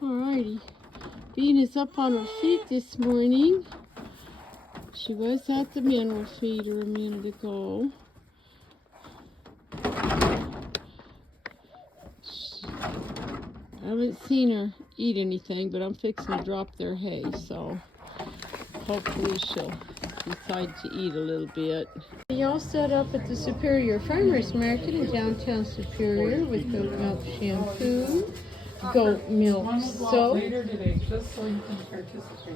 Alrighty, Bean is up on her feet this morning. She was at the mineral feeder a minute ago. I haven't seen her eat anything, but I'm fixing to drop their hay, so hopefully she'll decide to eat a little bit. Y'all set up at the Superior Farmers Market in downtown Superior with goat milk shampoo, goat milk soap,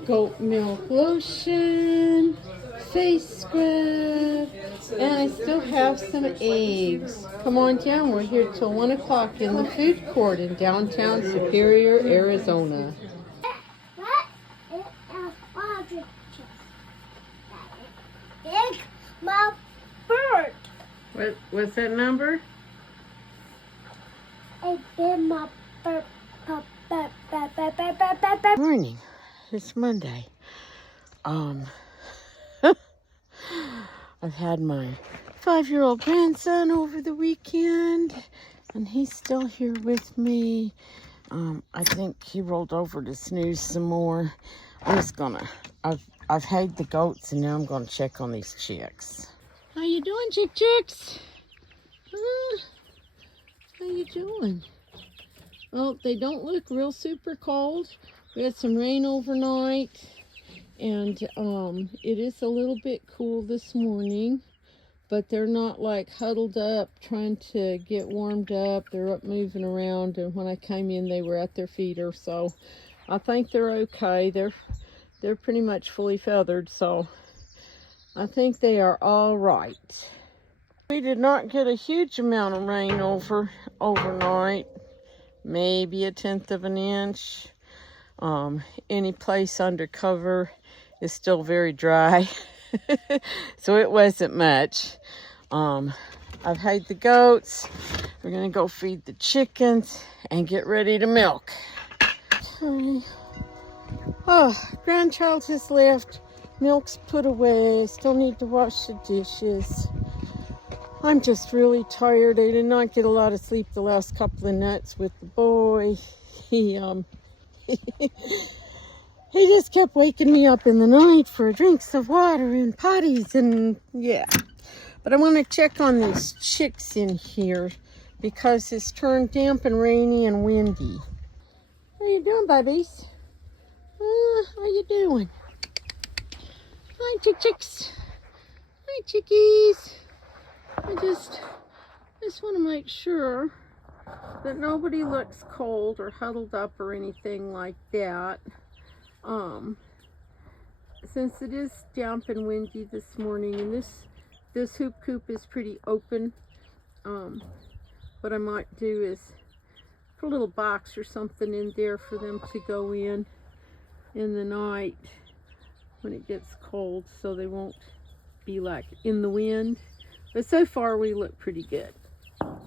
goat milk lotion, face scrub, and I still have some eggs. Come on down, we're here till 1 o'clock in the food court in downtown Superior, Arizona. My bird. What's that number? It's my bird. Morning. It's Monday. I've had my 5-year-old grandson over the weekend, and he's still here with me. I think he rolled over to snooze some more. I've had the goats, and now I'm gonna check on these chicks. How you doing, chicks? How you doing? Well, they don't look real super cold. We had some rain overnight, and it is a little bit cool this morning, but they're not like huddled up trying to get warmed up. They're up moving around, and when I came in they were at their feeder, so I think they're okay. They're pretty much fully feathered, so I think they are all right. We did not get a huge amount of rain overnight, maybe 1/10 of an inch. Any place under cover is still very dry, so it wasn't much. I've had the goats. We're gonna go feed the chickens and get ready to milk. Okay. Oh, grandchild has left. Milk's put away. Still need to wash the dishes. I'm just really tired. I did not get a lot of sleep the last couple of nights with the boy. He just kept waking me up in the night for drinks of water and potties, and yeah. But I want to check on these chicks in here because it's turned damp and rainy and windy. How you doing, babies? How you doing? Hi, chicks. Hi, chickies. I just want to make sure that nobody looks cold or huddled up or anything like that. Since it is damp and windy this morning, and this hoop coop is pretty open, what I might do is put a little box or something in there for them to go in the night when it gets cold, so they won't be like in the wind. But so far we look pretty good.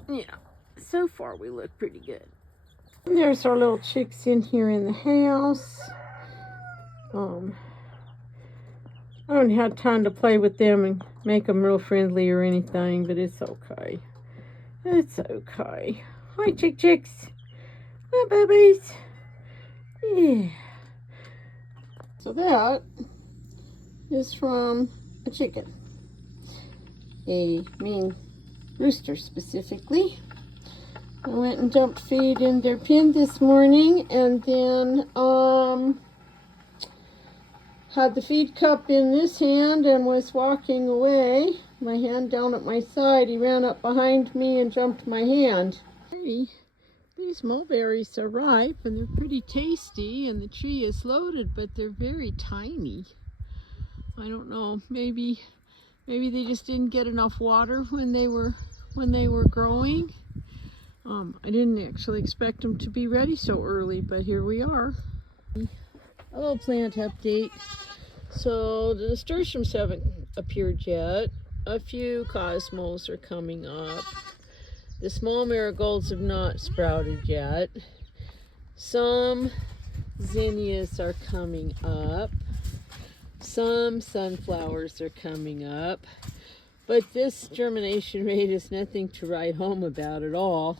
Yeah, so far we look pretty good. And there's our little chicks in here in the house. I don't have time to play with them and make them real friendly or anything, but it's okay. It's okay. Hi, chicks. Hi, babies. Yeah. So that is from a chicken. A mean rooster specifically. I went and dumped feed in their pen this morning, and then had the feed cup in this hand and was walking away, my hand down at my side. He ran up behind me and jumped my hand. Hey, these mulberries are ripe and they're pretty tasty, and the tree is loaded, but they're very tiny. I don't know, maybe they just didn't get enough water when they were growing. I didn't actually expect them to be ready so early, but here we are. A little plant update. So the nasturtiums haven't appeared yet. A few cosmos are coming up. The small marigolds have not sprouted yet. Some zinnias are coming up. Some sunflowers are coming up. But this germination rate is nothing to write home about at all.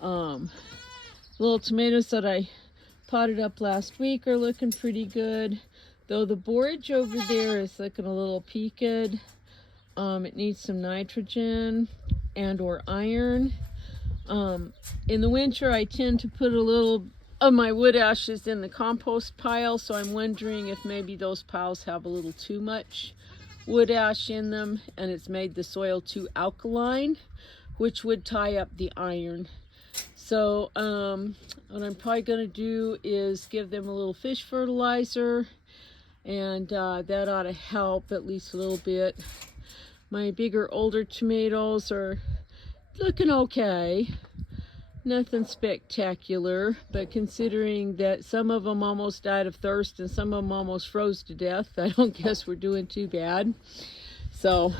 Little tomatoes that I potted up last week are looking pretty good, though the borage over there is looking a little peaked. It needs some nitrogen and or iron. In the winter, I tend to put a little of my wood ashes in the compost pile, so I'm wondering if maybe those piles have a little too much wood ash in them and it's made the soil too alkaline, which would tie up the iron. So what I'm probably going to do is give them a little fish fertilizer, and that ought to help at least a little bit. My bigger, older tomatoes are looking okay. Nothing spectacular, but considering that some of them almost died of thirst and some of them almost froze to death, I don't guess we're doing too bad. So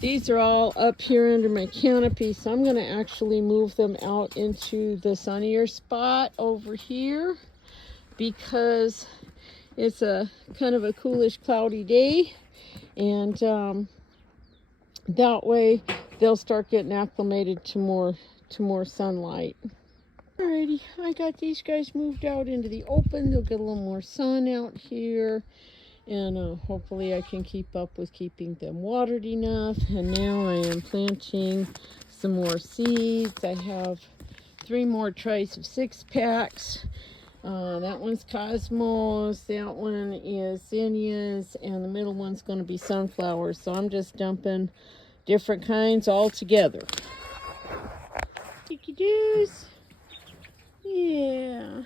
these are all up here under my canopy, so I'm going to actually move them out into the sunnier spot over here because it's a kind of a coolish, cloudy day, and that way they'll start getting acclimated to more sunlight. Alrighty, I got these guys moved out into the open. They'll get a little more sun out here, and hopefully I can keep up with keeping them watered enough. And now I am planting some more seeds. I have 3 more trays of 6-packs. That one's cosmos, that one is zinnias, and the middle one's going to be sunflowers. So I'm just dumping different kinds all together. Dicky doos. Yeah.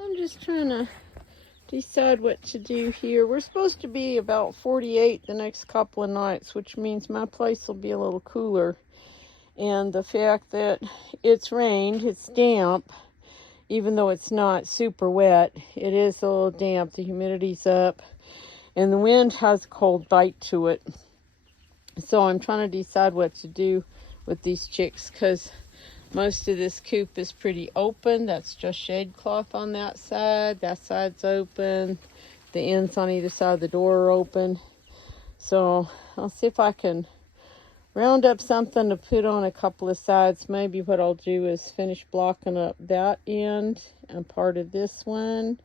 I'm just trying to decide what to do here. We're supposed to be about 48 the next couple of nights, which means my place will be a little cooler. And the fact that it's rained, it's damp, even though it's not super wet, it is a little damp. The humidity's up, and the wind has a cold bite to it. So I'm trying to decide what to do with these chicks, because most of this coop is pretty open. That's just shade cloth on that side. That side's open. The ends on either side of the door are open. So I'll see if I can round up something to put on a couple of sides. Maybe what I'll do is finish blocking up that end and part of this one,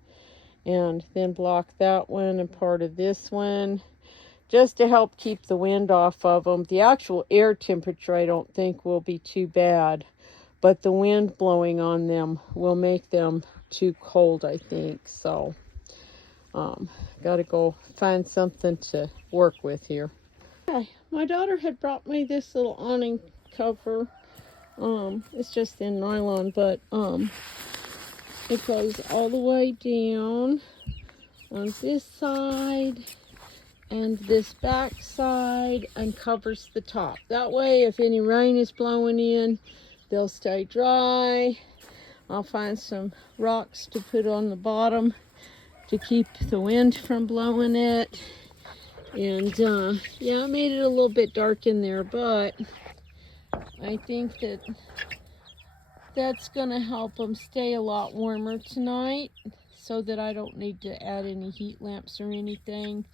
and then block that one and part of this one, just to help keep the wind off of them. The actual air temperature I don't think will be too bad, but the wind blowing on them will make them too cold, I think. So got to go find something to work with here. Okay, my daughter had brought me this little awning cover. It's just in nylon, but it goes all the way down on this side and this back side and covers the top. That way, if any rain is blowing in, they'll stay dry. I'll find some rocks to put on the bottom to keep the wind from blowing it. And yeah, I made it a little bit dark in there, but I think that that's gonna help them stay a lot warmer tonight, so that I don't need to add any heat lamps or anything,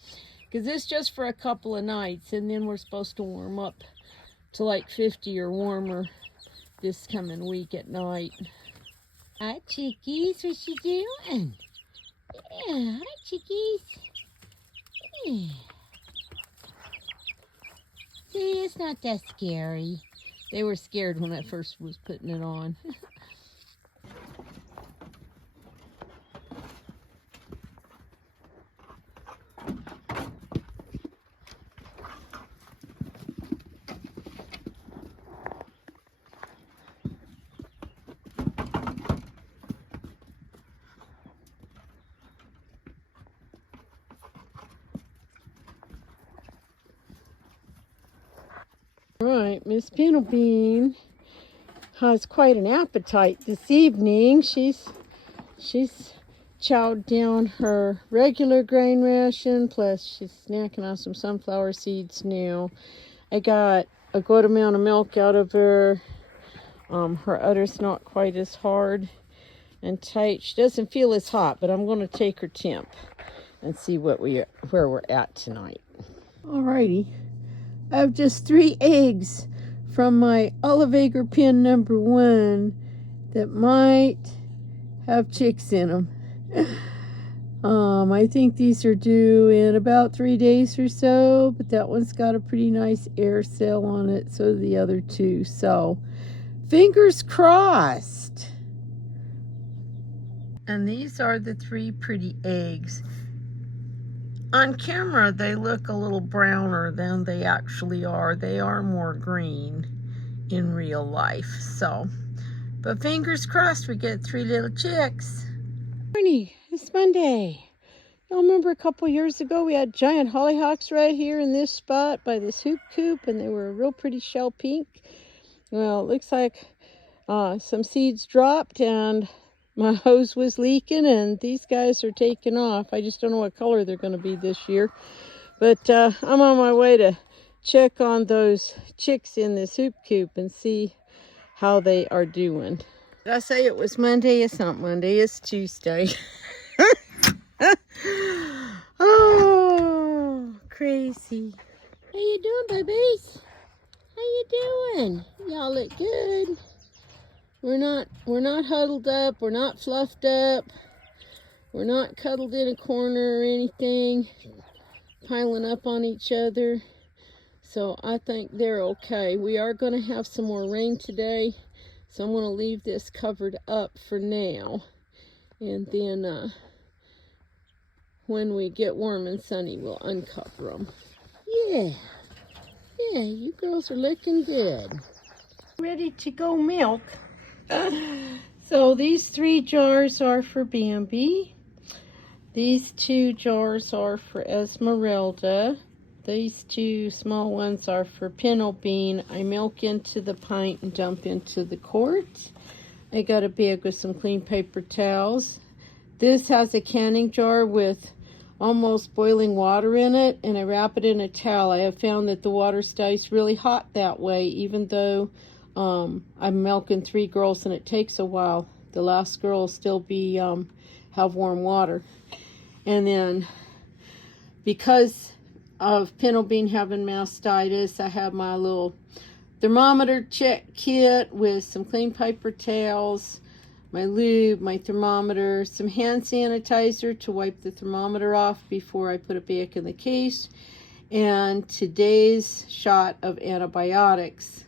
because it's just for a couple of nights, and then we're supposed to warm up to like 50 or warmer this coming week at night. Hi chickies, what you doing? Yeah, hi chickies. Yeah. See, it's not that scary. They were scared when I first was putting it on. Alright, Miss Pinto Bean has quite an appetite this evening. She's chowed down her regular grain ration, plus she's snacking on some sunflower seeds now. I got a good amount of milk out of her. Her udder's not quite as hard and tight. She doesn't feel as hot, but I'm going to take her temp and see where we're at tonight. Alrighty. I have just 3 eggs from my olive egger pin number 1 that might have chicks in them. I think these are due in about 3 days or so, but that one's got a pretty nice air cell on it, so do the other two. So, fingers crossed. And these are the 3 pretty eggs. On camera, they look a little browner than they actually are. They are more green in real life. So, but fingers crossed we get 3 little chicks. Morning, it's Monday. Y'all remember a couple years ago we had giant hollyhocks right here in this spot by this hoop coop, and they were a real pretty shell pink. Well, it looks like some seeds dropped and my hose was leaking, and these guys are taking off. I just don't know what color they're going to be this year. But I'm on my way to check on those chicks in this hoop coop and see how they are doing. Did I say it was Monday? It's not Monday, it's Tuesday. Oh, crazy. How you doing, babies? How you doing? Y'all look good. We're not huddled up, we're not fluffed up, we're not cuddled in a corner or anything, piling up on each other. So I think they're okay. We are going to have some more rain today, so I'm going to leave this covered up for now. And then when we get warm and sunny, we'll uncover them. Yeah, you girls are looking good. Ready to go milk. So these 3 jars are for Bambi. These 2 jars are for Esmeralda. These 2 small ones are for Pinto Bean. I milk into the pint and dump into the quart. I got a bag with some clean paper towels. This has a canning jar with almost boiling water in it, and I wrap it in a towel. I have found that the water stays really hot that way, even though I'm milking 3 girls and it takes a while. The last girl will still be have warm water. And then because of Pinto Bean having mastitis, I have my little thermometer check kit with some clean paper towels, my lube, my thermometer, some hand sanitizer to wipe the thermometer off before I put it back in the case, and today's shot of antibiotics.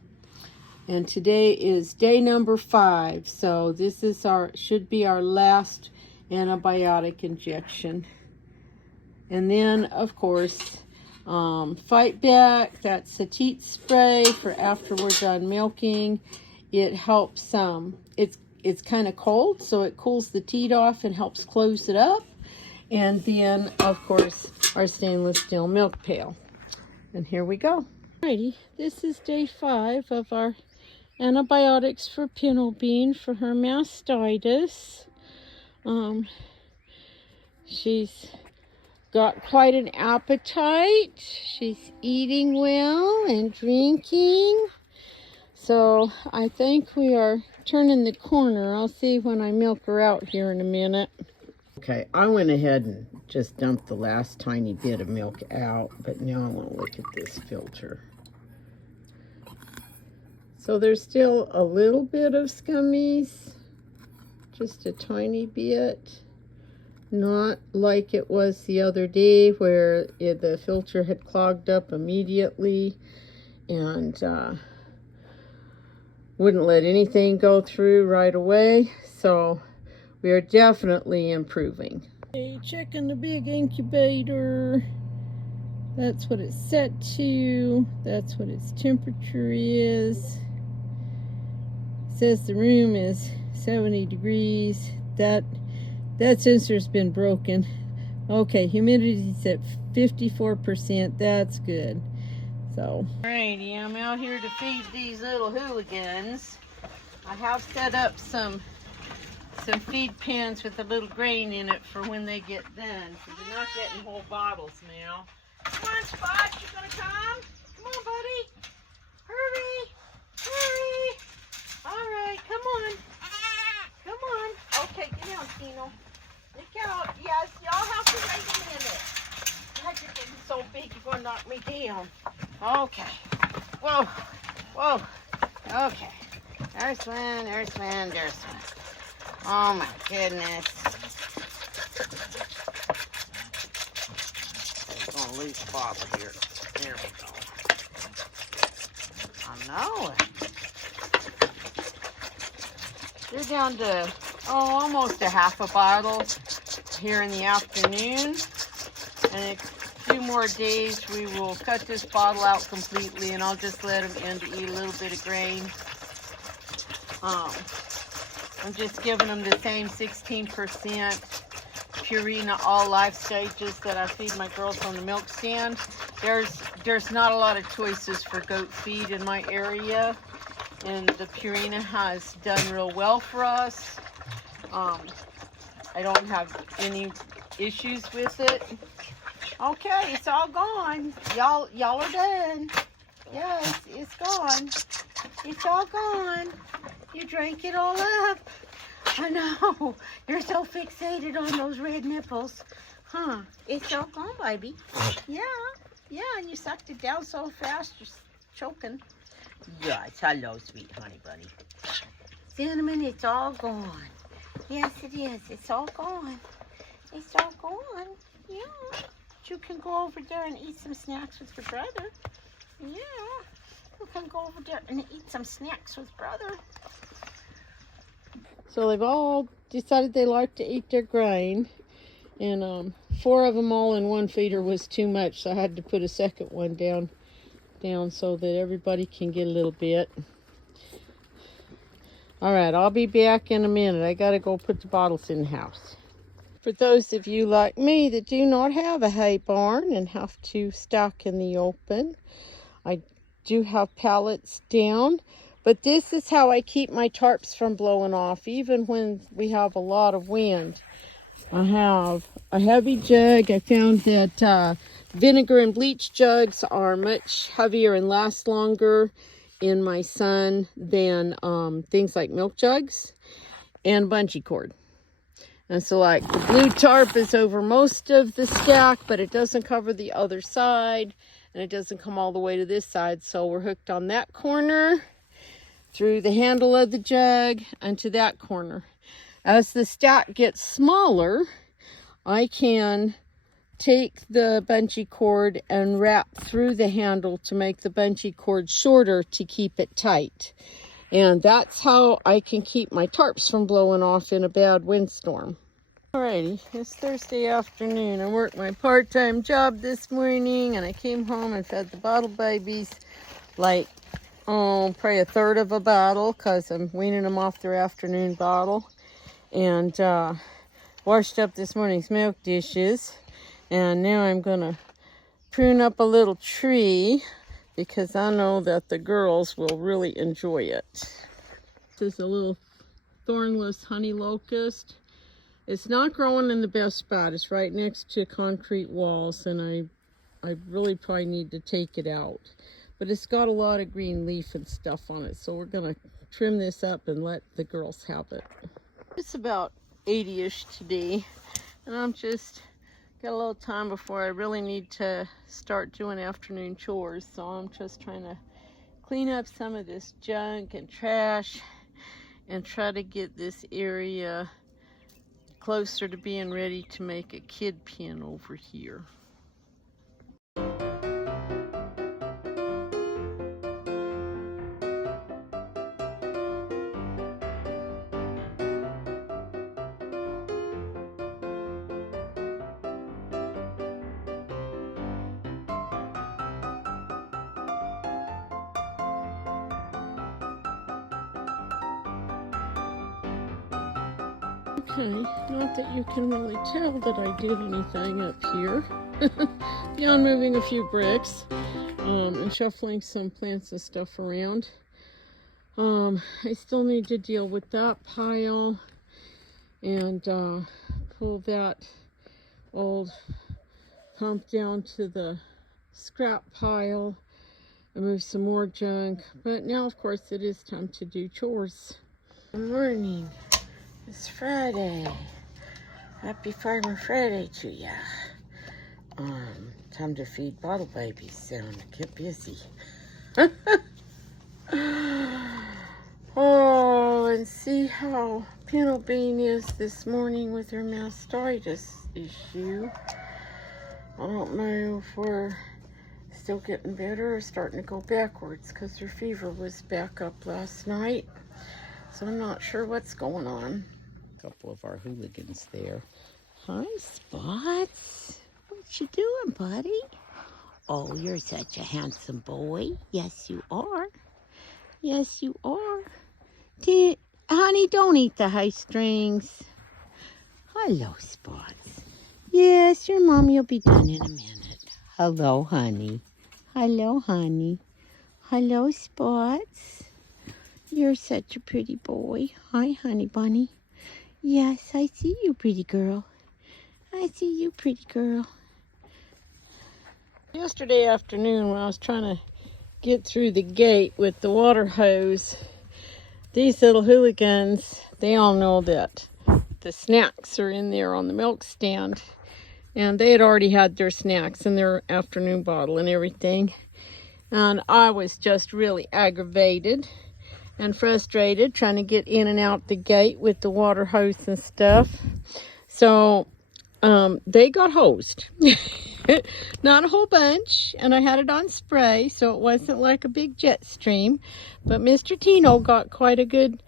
And today is day number 5, so this is should be our last antibiotic injection. And then, of course, Fight Back, that's a teat spray for after we're done milking. It helps, it's kind of cold, so it cools the teat off and helps close it up. And then, of course, our stainless steel milk pail. And here we go. Alrighty, this is day 5 of our antibiotics for Pinto Bean for her mastitis. She's got quite an appetite. She's eating well and drinking. So I think we are turning the corner. I'll see when I milk her out here in a minute. Okay, I went ahead and just dumped the last tiny bit of milk out, but now I want to look at this filter. So there's still a little bit of scummies, just a tiny bit. Not like it was the other day where the filter had clogged up immediately and wouldn't let anything go through right away. So we are definitely improving. Okay, checking the big incubator. That's what it's set to. That's what its temperature is. It says the room is 70 degrees. That sensor's been broken. Okay, humidity's at 54%. That's good. So, alrighty, I'm out here to feed these little hooligans. I have set up some feed pans with a little grain in it for when they get done. So they're not getting whole bottles now. Come on, Spot, you gonna come? Come on, buddy. Hurry, hurry. All right, come on. Come on. Okay, get down, Tino. Look out. Yes, y'all have to wait a minute. God, you're getting so big, you're gonna knock me down. Okay. Whoa. Whoa. Okay. There's one, there's one, there's one. Oh my goodness. We're going to lose bottle here. There we go. I know it. They're down to, almost a half a bottle here in the afternoon. And in a few more days, we will cut this bottle out completely, and I'll just let them in to eat a little bit of grain. I'm just giving them the same 16% Purina all life stages that I feed my girls on the milk stand. There's not a lot of choices for goat feed in my area, and the Purina has done real well for us. I don't have any issues with it. Okay, it's all gone. Y'all are done. Yes, it's gone. It's all gone. You drank it all up. I know. You're so fixated on those red nipples. Huh. It's all gone, baby. Yeah. Yeah, and you sucked it down so fast, you're choking. Yes, hello, sweet honey bunny. Cinnamon, it's all gone. Yes, it is. It's all gone. It's all gone. Yeah. You can go over there and eat some snacks with your brother. Yeah. You can go over there and eat some snacks with brother. So they've all decided they like to eat their grain. And 4 of them all in one feeder was too much, so I had to put a second one down so that everybody can get a little bit. All right, I'll be back in a minute. I gotta go put the bottles in the house. For those of you like me that do not have a hay barn and have to stock in the open, I do have pallets down, but this is how I keep my tarps from blowing off, even when we have a lot of wind. I have a heavy jug. I found that vinegar and bleach jugs are much heavier and last longer in my sun than things like milk jugs, and bungee cord. And so like the blue tarp is over most of the stack, but it doesn't cover the other side, and it doesn't come all the way to this side. So we're hooked on that corner, through the handle of the jug, and to that corner. As the stack gets smaller, I can take the bungee cord and wrap through the handle to make the bungee cord shorter to keep it tight. And that's how I can keep my tarps from blowing off in a bad windstorm. Alrighty, it's Thursday afternoon. I worked my part-time job this morning, and I came home and fed the bottle babies like, probably a third of a bottle, because I'm weaning them off their afternoon bottle. And washed up this morning's milk dishes. And now I'm going to prune up a little tree, because I know that the girls will really enjoy it. This is a little thornless honey locust. It's not growing in the best spot. It's right next to concrete walls, and I really probably need to take it out. But it's got a lot of green leaf and stuff on it, so we're going to trim this up and let the girls have it. It's about 80-ish today, and I'm just got a little time before I really need to start doing afternoon chores, so I'm just trying to clean up some of this junk and trash and try to get this area closer to being ready to make a kid pen over here. Okay, not that you can really tell that I did anything up here. Beyond moving a few bricks and shuffling some plants and stuff around. I still need to deal with that pile and pull that old pump down to the scrap pile and move some more junk. But now, of course, it is time to do chores. Good morning. It's Friday. Happy Farmer Friday to ya. Time to feed bottle babies and get busy. Oh, and see how Pinto Bean is this morning with her mastitis issue. I don't know if we're still getting better or starting to go backwards because her fever was back up last night. So I'm not sure what's going on. A couple of our hooligans there. Hi, Spots. What you doing, buddy? Oh, you're such a handsome boy. Yes, you are. Yes, you are. Honey, don't eat the high strings. Hello, Spots. Yes, your mommy will be done in a minute. Hello, honey. Hello, honey. Hello, Spots. You're such a pretty boy. Hi, honey bunny. Yes, I see you, pretty girl. I see you, pretty girl. Yesterday afternoon when I was trying to get through the gate with the water hose, these little hooligans, they all know that the snacks are in there on the milk stand. And they had already had their snacks in their afternoon bottle and everything. And I was just really aggravated and frustrated trying to get in and out the gate with the water hose and stuff. So they got hosed. Not a whole bunch, and I had it on spray, so it wasn't like a big jet stream. But Mr. Tino got quite a good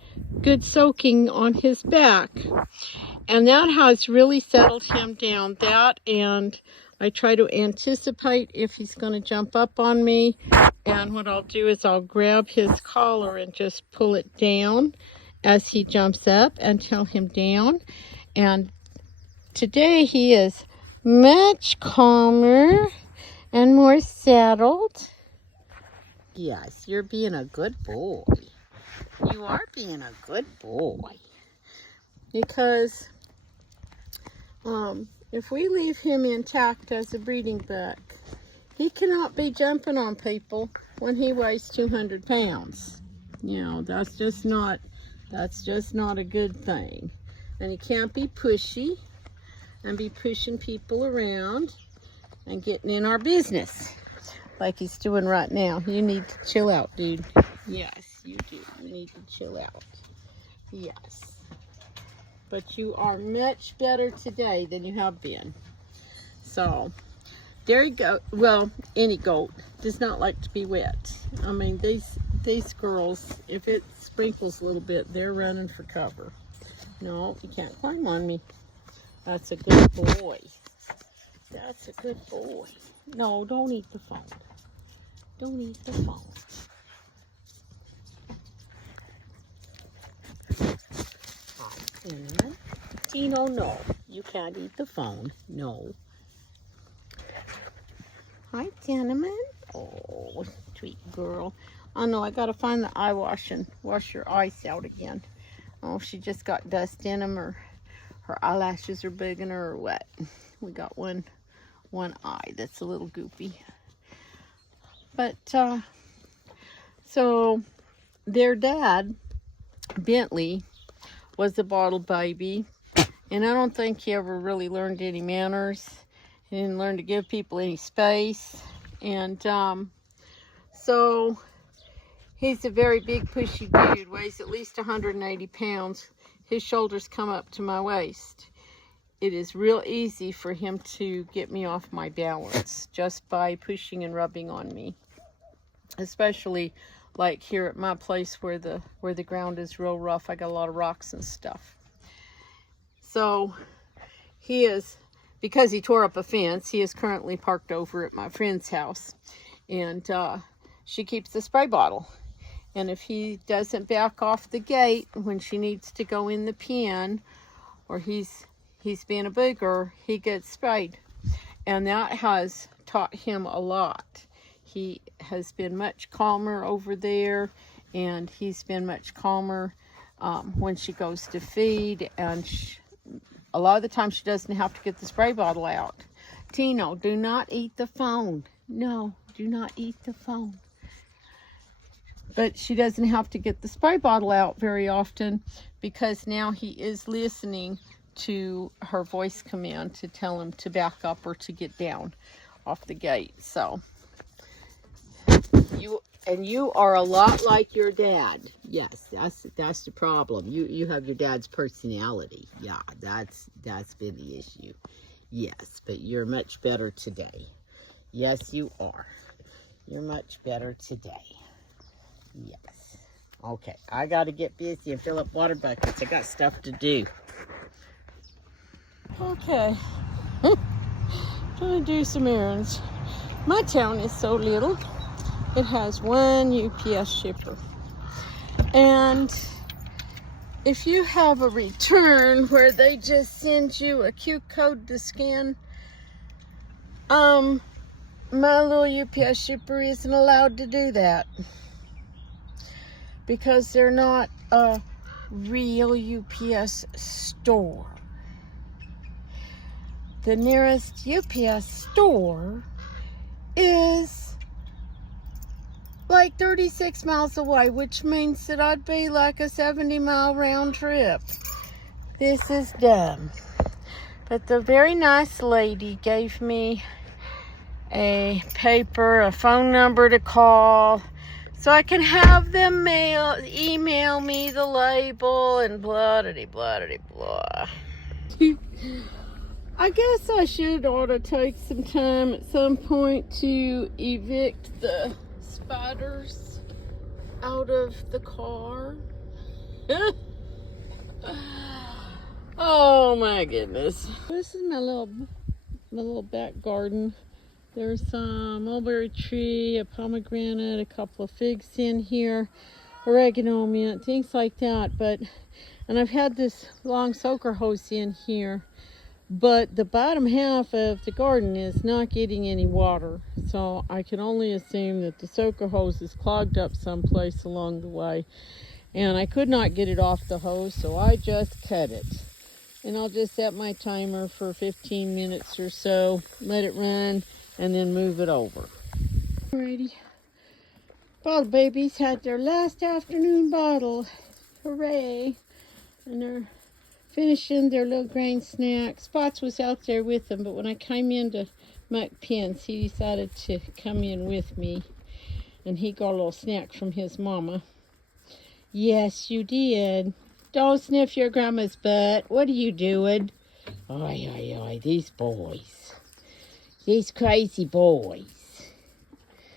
soaking on his back. And that has really settled him down. That, and I try to anticipate if he's going to jump up on me. And what I'll do is I'll grab his collar and just pull it down as he jumps up and tell him down. And today he is much calmer and more settled. Yes, you're being a good boy. You are being a good boy. Because if we leave him intact as a breeding buck, he cannot be jumping on people when he weighs 200 pounds. You know, that's just not a good thing. And he can't be pushy and be pushing people around and getting in our business like he's doing right now. You need to chill out, dude. Yes, you do. You need to chill out. Yes. But you are much better today than you have been. So, there you go. Well, any goat does not like to be wet. I mean, these squirrels, if it sprinkles a little bit, they're running for cover. No, you can't climb on me. That's a good boy. That's a good boy. No, don't eat the phone. Don't eat the phone. And Tino, no, you can't eat the phone. No. Hi, Cinnamon. Oh, sweet girl. Oh no, I gotta find the eye wash and wash your eyes out again. Oh, she just got dust in them, or her eyelashes are big in her, or what? We got one eye that's a little goopy. But so their dad, Bentley, was a bottle baby, and I don't think he ever really learned any manners. He didn't learn to give people any space, and so he's a very big pushy dude, weighs at least 180 pounds. His shoulders come up to my waist. It is real easy for him to get me off my balance just by pushing and rubbing on me, especially like here at my place where the ground is real rough. I got a lot of rocks and stuff. So he is, because he tore up a fence, he is currently parked over at my friend's house, and she keeps the spray bottle. And if he doesn't back off the gate when she needs to go in the pen, or he's being a booger, he gets sprayed. And that has taught him a lot. He has been much calmer over there, and he's been much calmer when she goes to feed, and a lot of the time she doesn't have to get the spray bottle out. Tino, do not eat the phone. No, do not eat the phone. But she doesn't have to get the spray bottle out very often, because now he is listening to her voice command to tell him to back up or to get down off the gate. So And you are a lot like your dad. Yes, that's the problem. You have your dad's personality. Yeah, that's been the issue. Yes, but you're much better today. Yes, you are. You're much better today. Yes. Okay, I got to get busy and fill up water buckets. I got stuff to do. Okay. Trying to do some errands. My town is so little. It has one UPS shipper. And if you have a return where they just send you a Q code to scan, my little UPS shipper isn't allowed to do that because they're not a real UPS store. The nearest UPS store is like 36 miles away, which means that I'd be like a 70-mile round trip. This is dumb. But the very nice lady gave me a paper, a phone number to call, so I can have them email me the label and blah, blah, blah, blah. I guess I ought to take some time at some point to evict the spiders out of the car. Oh my goodness. This is my little back garden. There's some mulberry tree, a pomegranate, a couple of figs in here, oregano mint, things like that. And I've had this long soaker hose in here, but the bottom half of the garden is not getting any water. So I can only assume that the soaker hose is clogged up someplace along the way. And I could not get it off the hose, so I just cut it. And I'll just set my timer for 15 minutes or so, let it run, and then move it over. Alrighty. Bottle babies had their last afternoon bottle. Hooray. And they're finishing their little grain snack. Spots was out there with them, but when I came in to muck pins, he decided to come in with me. And he got a little snack from his mama. Yes, you did. Don't sniff your grandma's butt. What are you doing? Oi, oi, oi, these boys. These crazy boys.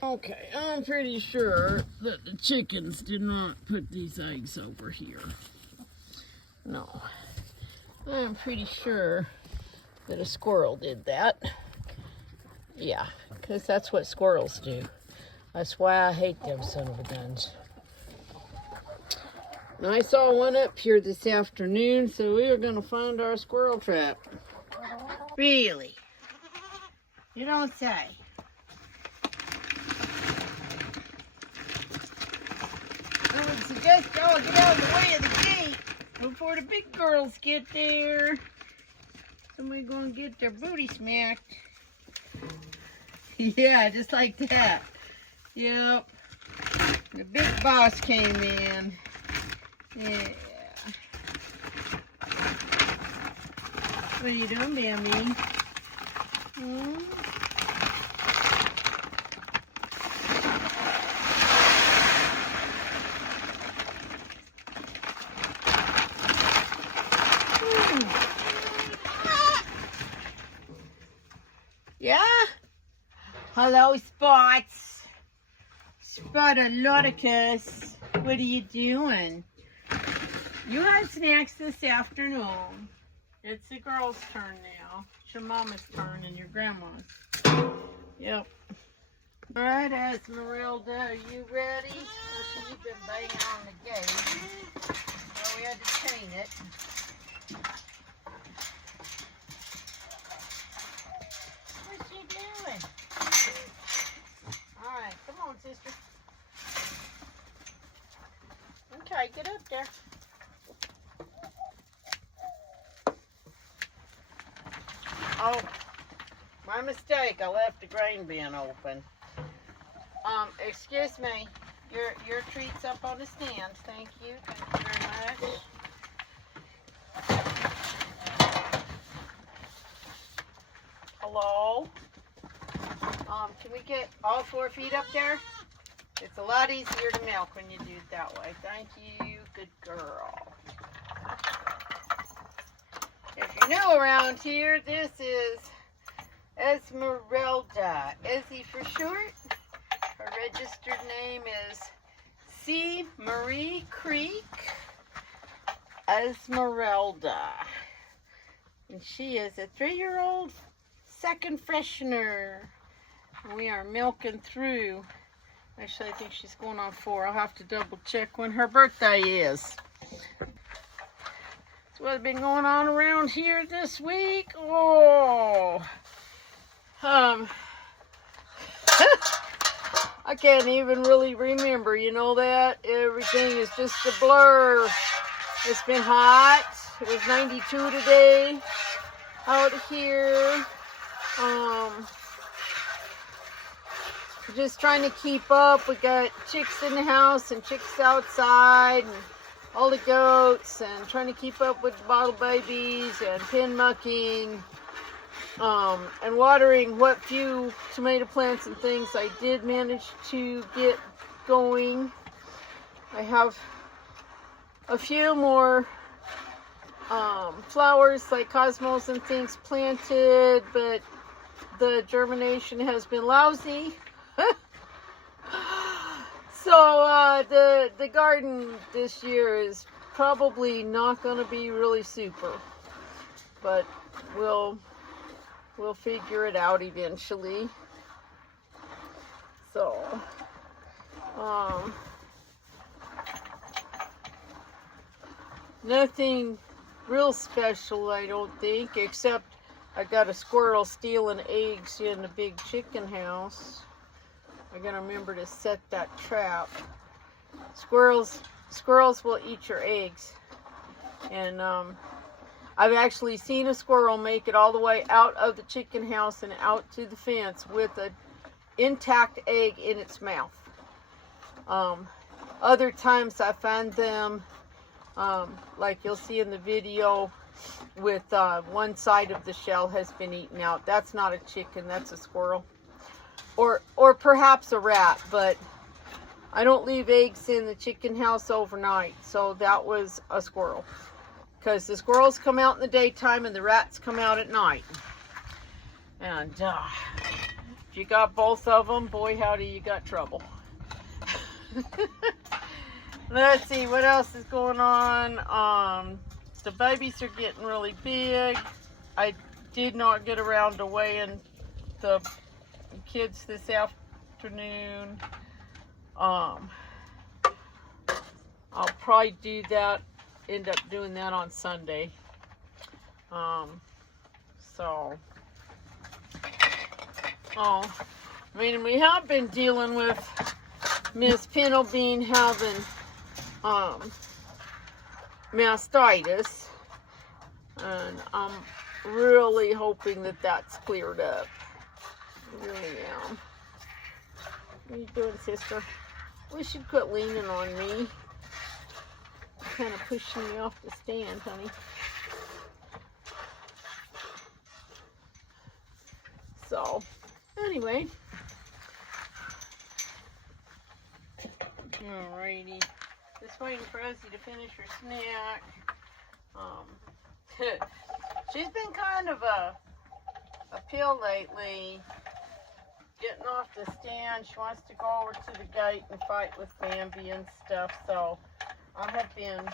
Okay, I'm pretty sure that the chickens did not put these eggs over here. No. I'm pretty sure that a squirrel did that. Yeah, because that's what squirrels do. That's why I hate them son of a guns. And I saw one up here this afternoon, so we were going to find our squirrel trap. Really? You don't say. I would suggest y'all get out of the way of the gate before the big girls get there. Somebody gonna get their booty smacked. Yeah, just like that. Yep. The big boss came in. Yeah. What are you doing, Bambi? Hmm? Yeah? Hello, Spots. Spotolodicus. What are you doing? You had snacks this afternoon. It's the girl's turn now. It's your mama's turn and your grandma's. Yep. All right, Esmeralda, are you ready? You've been banging on the gate. So we had to chain it. What's she doing? All right, come on, sister. Okay, get up there. Oh, my mistake. I left the grain bin open. Excuse me. Your treat's up on the stand. Thank you. Thank you very much. Hello? Can we get all 4 feet up there? It's a lot easier to milk when you do it that way. Thank you, good girl. If you're new around here, this is Esmeralda. Ezzy for short. Her registered name is C. Marie Creek Esmeralda. And she is a 3-year-old second freshener. We are milking through. Actually, I think she's going on 4. I'll have to double check when her birthday is. That's what's been going on around here this week. Oh, I can't even really remember, you know that? Everything is just a blur. It's been hot. It was 92 today out here. Just trying to keep up. We got chicks in the house and chicks outside and all the goats, and trying to keep up with the bottle babies and pin mucking. And watering what few tomato plants and things I did manage to get going. I have a few more flowers like cosmos and things planted, but the germination has been lousy. So the garden this year is probably not going to be really super, but we'll figure it out eventually. So, nothing real special, I don't think, except I got a squirrel stealing eggs in the big chicken house. I gotta remember to set that trap. Squirrels will eat your eggs, and I've actually seen a squirrel make it all the way out of the chicken house and out to the fence with an intact egg in its mouth. Other times I find them, like you'll see in the video, with one side of the shell has been eaten out. That's not a chicken, that's a squirrel. Or perhaps a rat, but I don't leave eggs in the chicken house overnight, so that was a squirrel. Because the squirrels come out in the daytime and the rats come out at night. And if you got both of them, boy howdy, you got trouble. Let's see what else is going on. The babies are getting really big. I did not get around to weighing the kids this afternoon. I'll probably do that, end up doing that on Sunday. I mean, we have been dealing with Miss Pinto Bean having mastitis, and I'm really hoping that that's cleared up. I really am. What are you doing, sister? Wish you'd quit leaning on me. Kind of pushing me off the stand, honey. So, anyway. Alrighty. Just waiting for Ozzy to finish her snack. She's been kind of a pill lately. Getting off the stand. She wants to go over to the gate and fight with Bambi and stuff. So I have been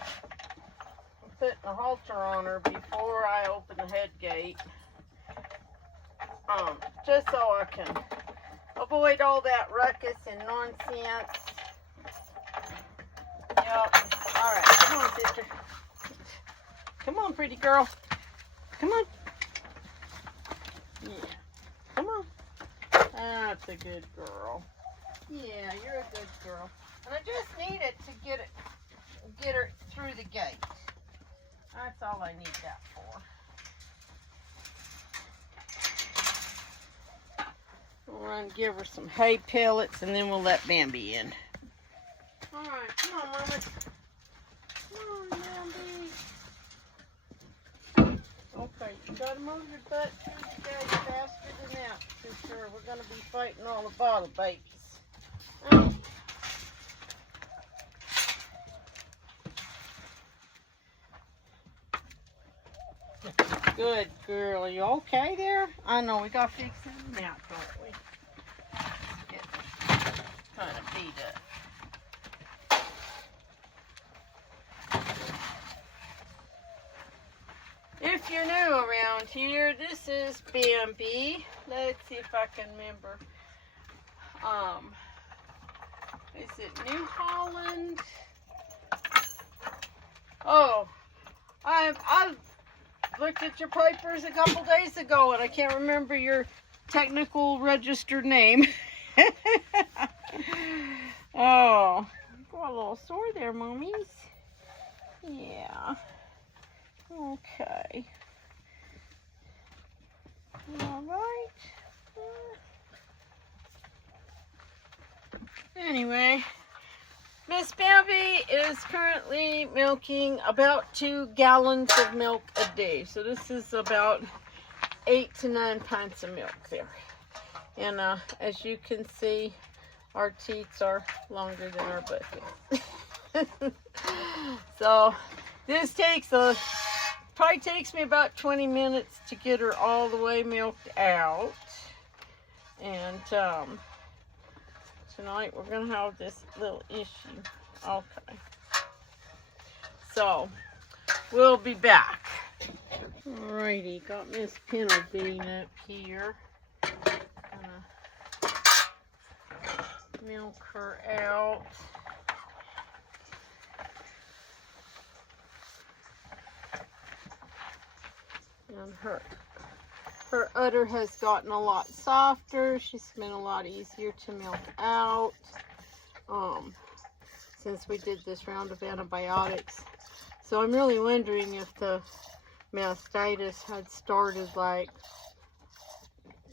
putting a halter on her before I open the head gate. Just so I can avoid all that ruckus and nonsense. Yep. Alright, come on, sister. Come on, pretty girl. Come on. Yeah. Come on. That's a good girl. Yeah, you're a good girl. And I just needed to get her through the gate. That's all I need that for. We'll run and give her some hay pellets, and then we'll let Bambi in. All right, come on, Mama. Come on, Bambi. Okay, you gotta move your butt through the gate faster than that, sister. We're gonna be fighting all the bottle babies. Good girl. Are you okay there? I know we got to fix him now, don't we? Get kind of beat up. If you're new around here, this is Bambi. Let's see if I can remember. Is it New Holland? Oh, I looked at your papers a couple days ago and I can't remember your technical registered name. Oh, got a little sore there, mommies. Yeah. Okay. All right. Anyway, Miss Bambi is currently milking about 2 gallons of milk a day. So this is about 8 to 9 pints of milk there. And as you can see, our teats are longer than our buckets. So this probably takes me about 20 minutes to get her all the way milked out. And tonight we're going to have this little issue. Okay. So, we'll be back. Alrighty, got Miss Pinto Bean up here. Gonna milk her out. And her udder has gotten a lot softer. She's been a lot easier to milk out since we did this round of antibiotics. So I'm really wondering if the mastitis had started like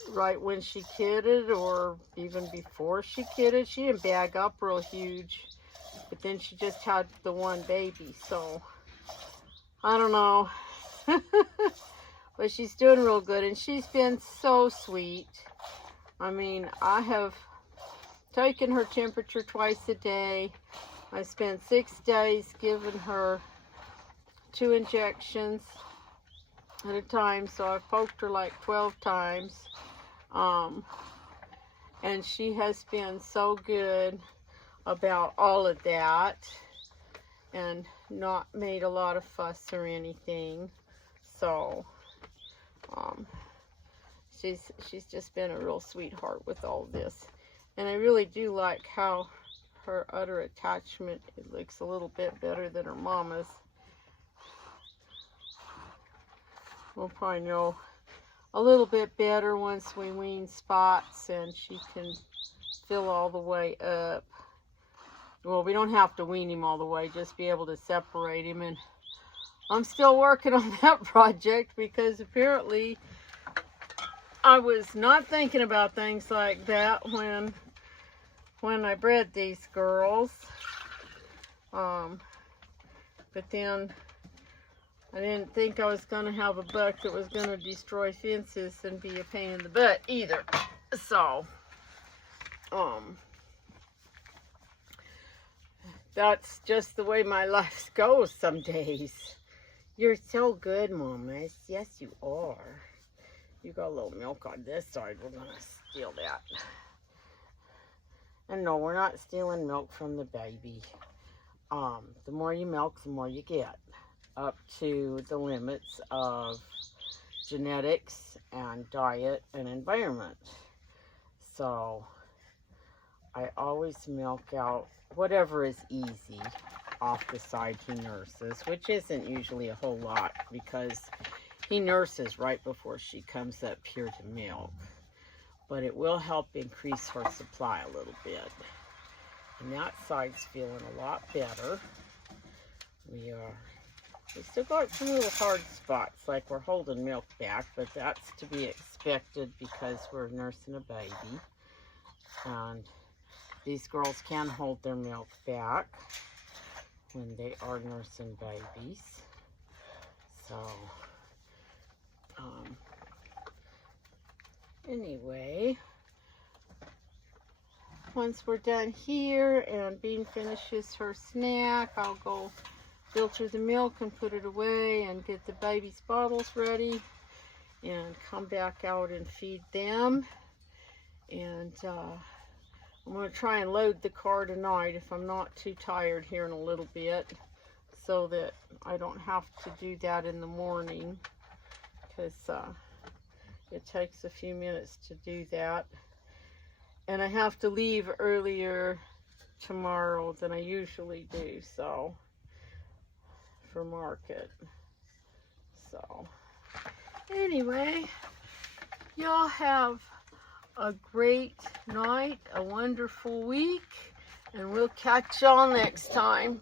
right when she kidded or even before she kidded. She didn't bag up real huge, but then she just had the one baby. So I don't know. But she's doing real good, and she's been so sweet. I mean, I have taken her temperature twice a day. I spent 6 days giving her 2 injections at a time, so I've poked her like 12 times. And she has been so good about all of that and not made a lot of fuss or anything. So she's just been a real sweetheart with all this. And I really do like how her udder attachment, it looks a little bit better than her mama's. We'll probably know a little bit better once we wean spots and she can fill all the way up. Well, we don't have to wean him all the way, just be able to separate him. And I'm still working on that project because apparently I was not thinking about things like that when I bred these girls. But then I didn't think I was going to have a buck that was going to destroy fences and be a pain in the butt either. So, that's just the way my life goes some days. You're so good, Mamas. Yes, you are. You got a little milk on this side. We're going to steal that. And no, we're not stealing milk from the baby. The more you milk, the more you get. Up to the limits of genetics and diet and environment. So, I always milk out whatever is easy off the side he nurses, which isn't usually a whole lot because he nurses right before she comes up here to milk. But it will help increase her supply a little bit. And that side's feeling a lot better. We still got some little hard spots, like we're holding milk back, but that's to be expected because we're nursing a baby. And these girls can hold their milk back when they are nursing babies. So, anyway, once we're done here and Bean finishes her snack, I'll go filter the milk and put it away and get the baby's bottles ready and come back out and feed them. And I'm going to try and load the car tonight if I'm not too tired here in a little bit, so that I don't have to do that in the morning, because it takes a few minutes to do that. And I have to leave earlier tomorrow than I usually do, so, for market. So, anyway, y'all have a great night, a wonderful week, and we'll catch y'all next time.